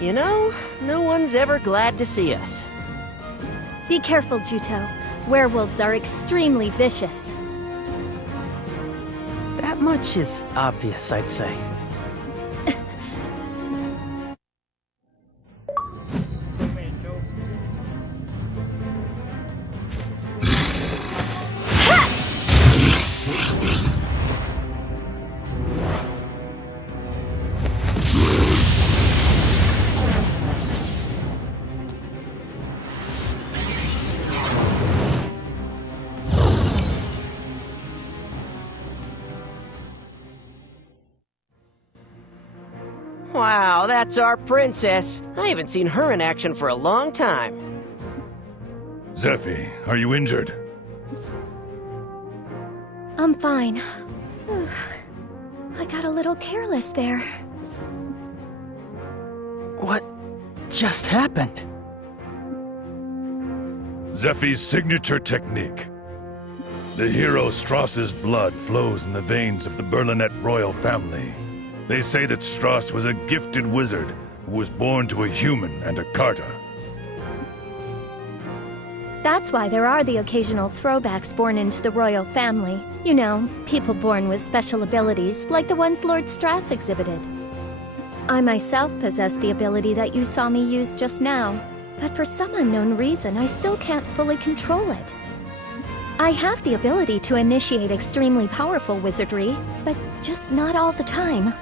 You know, no one's ever glad to see us. Be careful, Juto. Werewolves are extremely vicious. That much is obvious, I'd say. Wow, that's our princess. I haven't seen her in action for a long time. Zephie, are you injured? I'm fine. I got a little careless there. What just happened? Zephie's signature technique. The hero Strauss's blood flows in the veins of the Berlinet royal family. They say that Strauss was a gifted wizard who was born to a human and a Carta. That's why there are the occasional throwbacks born into the royal family. You know, people born with special abilities, like the ones Lord Strauss exhibited. I myself possess the ability that you saw me use just now, but for some unknown reason, I still can't fully control it. I have the ability to initiate extremely powerful wizardry, but just not all the time.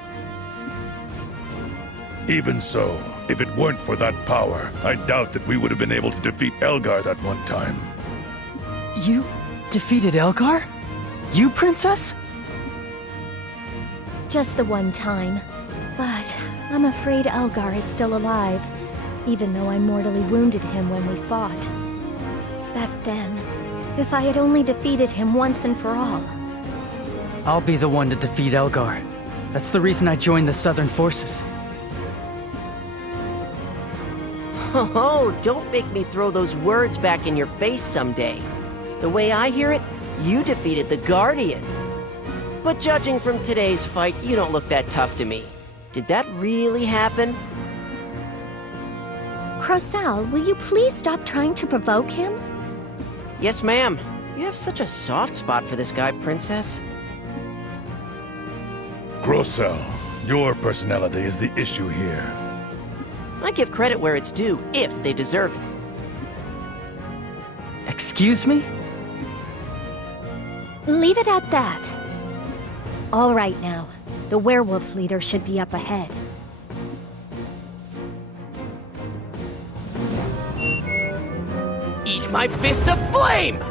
Even so, if it weren't for that power, I doubt that we would have been able to defeat Elgar that one time. You defeated Elgar? You, Princess? Just the one time. But I'm afraid Elgar is still alive, even though I mortally wounded him when we fought. Back then, if I had only defeated him once and for all. I'll be the one to defeat Elgar. That's the reason I joined the Southern Forces. Oh, don't make me throw those words back in your face someday. The way I hear it, you defeated the Guardian. But judging from today's fight, you don't look that tough to me. Did that really happen? Crosal, will you please stop trying to provoke him? Yes, ma'am. You have such a soft spot for this guy, Princess. Grossel, your personality is the issue here. I give credit where it's due, if they deserve it. Excuse me? Leave it at that. All right now. The werewolf leader should be up ahead. Eat my fist of flame!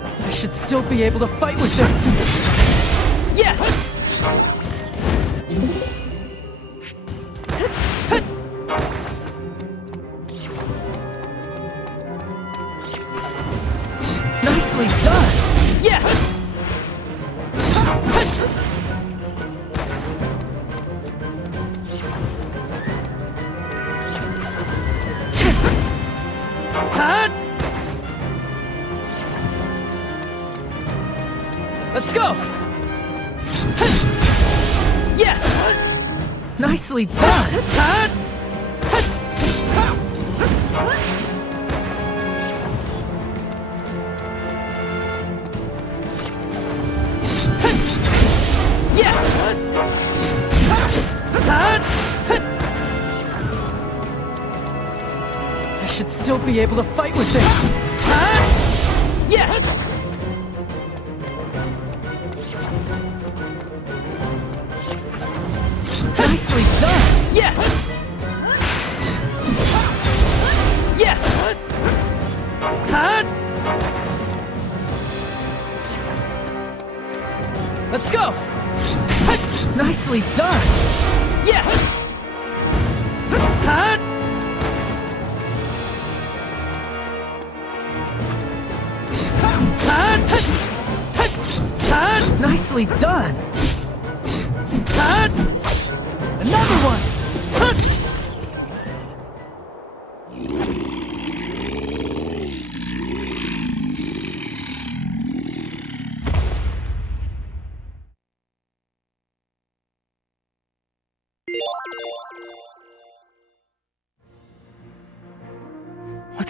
I should still be able to fight with this. Yes! Nicely done! Yes! Let's go! Yes! Nicely done! I should still be able to fight with this. Yes! Nicely done! Yes! Yes! Let's go! Nicely done! Yes! Nicely done! Another one!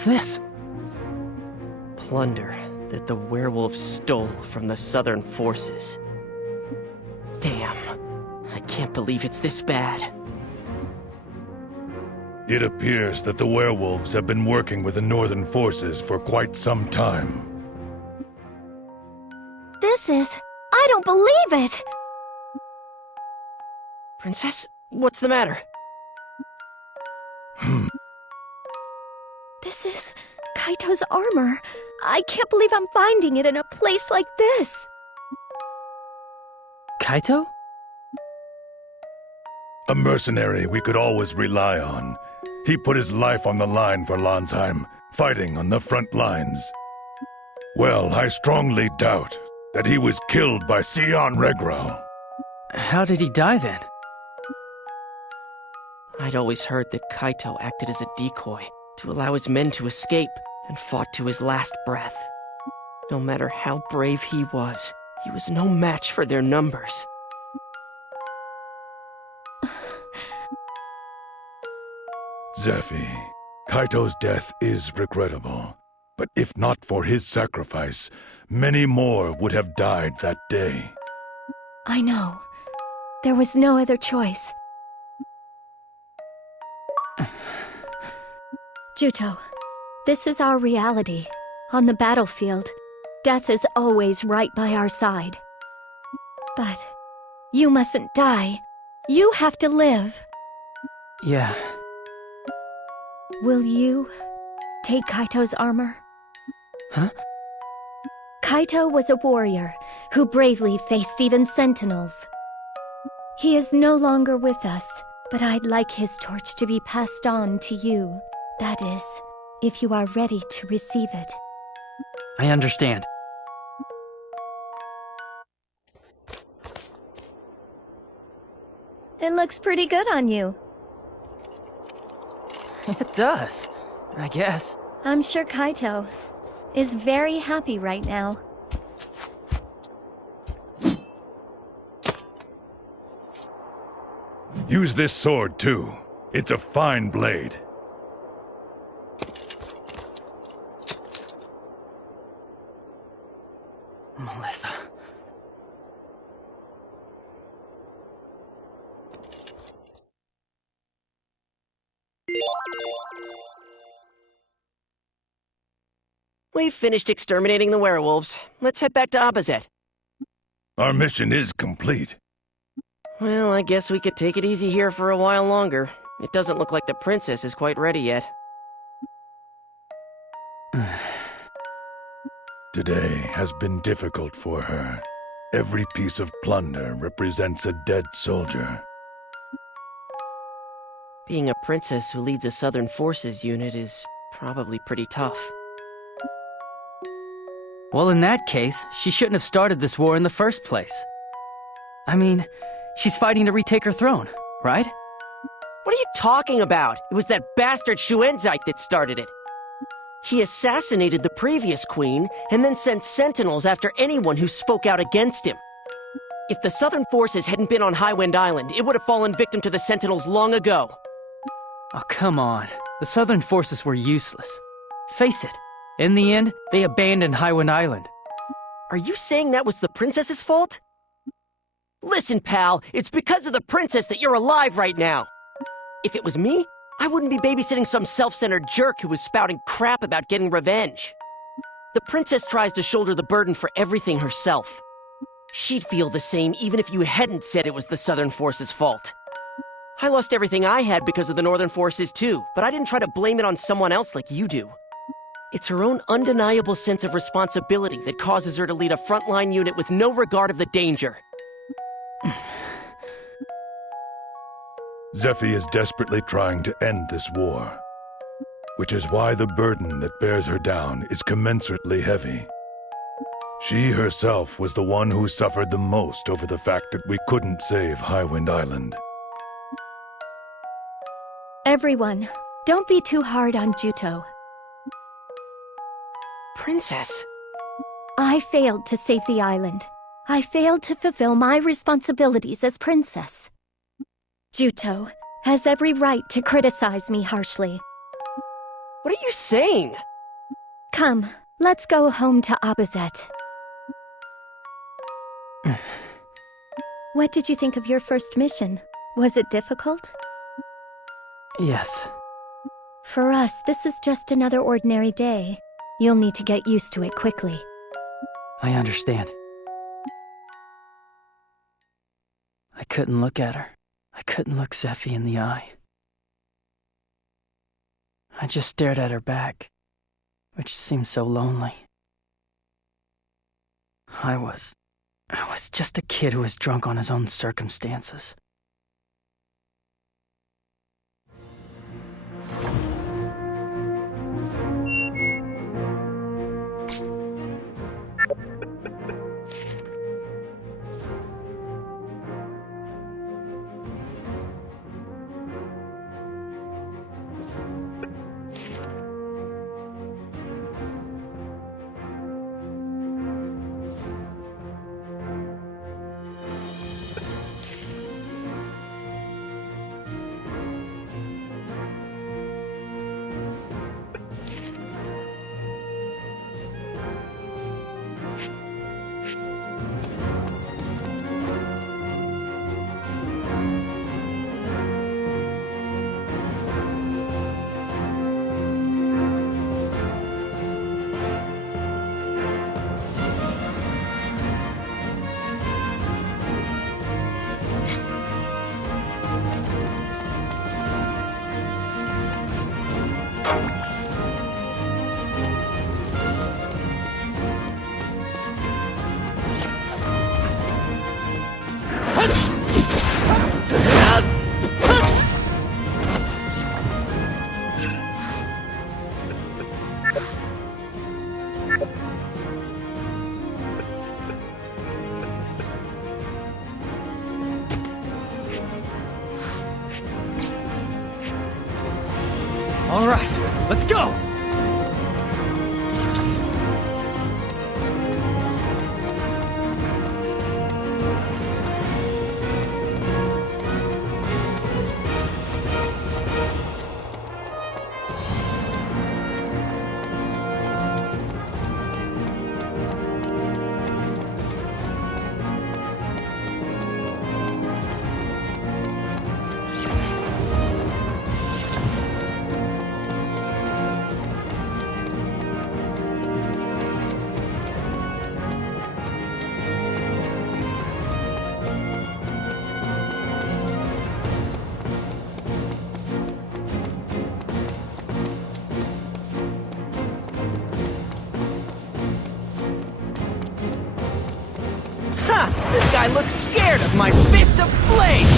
What's this? Plunder that the werewolves stole from the southern forces. Damn. I can't believe it's this bad. It appears that the werewolves have been working with the northern forces for quite some time. This is... I don't believe it! Princess, what's the matter? This is Kaito's armor. I can't believe I'm finding it in a place like this. Kaito? A mercenary we could always rely on. He put his life on the line for Lanzheim, fighting on the front lines. Well, I strongly doubt that he was killed by Sion Regro. How did he die then? I'd always heard that Kaito acted as a decoy to allow his men to escape and fought to his last breath. No matter how brave he was no match for their numbers. Zephie, Kaito's death is regrettable, but if not for his sacrifice, many more would have died that day. I know. There was no other choice. Juto, this is our reality. On the battlefield, death is always right by our side. But you mustn't die. You have to live. Yeah. Will you take Kaito's armor? Huh? Kaito was a warrior who bravely faced even sentinels. He is no longer with us, but I'd like his torch to be passed on to you. That is, if you are ready to receive it. I understand. It looks pretty good on you. It does, I guess. I'm sure Kaito is very happy right now. Use this sword, too. It's a fine blade. Melissa. We've finished exterminating the werewolves. Let's head back to Abazet. Our mission is complete. Well, I guess we could take it easy here for a while longer. It doesn't look like the princess is quite ready yet. Today has been difficult for her. Every piece of plunder represents a dead soldier. Being a princess who leads a Southern Forces unit is probably pretty tough. Well, in that case, she shouldn't have started this war in the first place. I mean, she's fighting to retake her throne, right? What are you talking about? It was that bastard Schuenzeit that started it. He assassinated the previous queen and then sent sentinels after anyone who spoke out against him. If the Southern Forces hadn't been on Highwind Island, it would have fallen victim to the sentinels long ago. Oh, come on. The Southern forces were useless. Face it. In the end, they abandoned Highwind Island. Are you saying that was the princess's fault? Listen, pal, it's because of the princess that you're alive right now. If it was me, I wouldn't be babysitting some self-centered jerk who was spouting crap about getting revenge. The princess tries to shoulder the burden for everything herself. She'd feel the same even if you hadn't said it was the Southern Forces' fault. I lost everything I had because of the Northern Forces too, but I didn't try to blame it on someone else like you do. It's her own undeniable sense of responsibility that causes her to lead a frontline unit with no regard of the danger. Zephie is desperately trying to end this war, which is why the burden that bears her down is commensurately heavy. She herself was the one who suffered the most over the fact that we couldn't save Highwind Island. Everyone, don't be too hard on Juto. Princess? I failed to save the island. I failed to fulfill my responsibilities as princess. Juto has every right to criticize me harshly. What are you saying? Come, let's go home to Abazet. What did you think of your first mission? Was it difficult? Yes. For us, this is just another ordinary day. You'll need to get used to it quickly. I understand. I couldn't look at her. I couldn't look Zephie in the eye. I just stared at her back, which seemed so lonely. I was just a kid who was drunk on his own circumstances. All right, let's go! This guy looks scared of my fist of flame!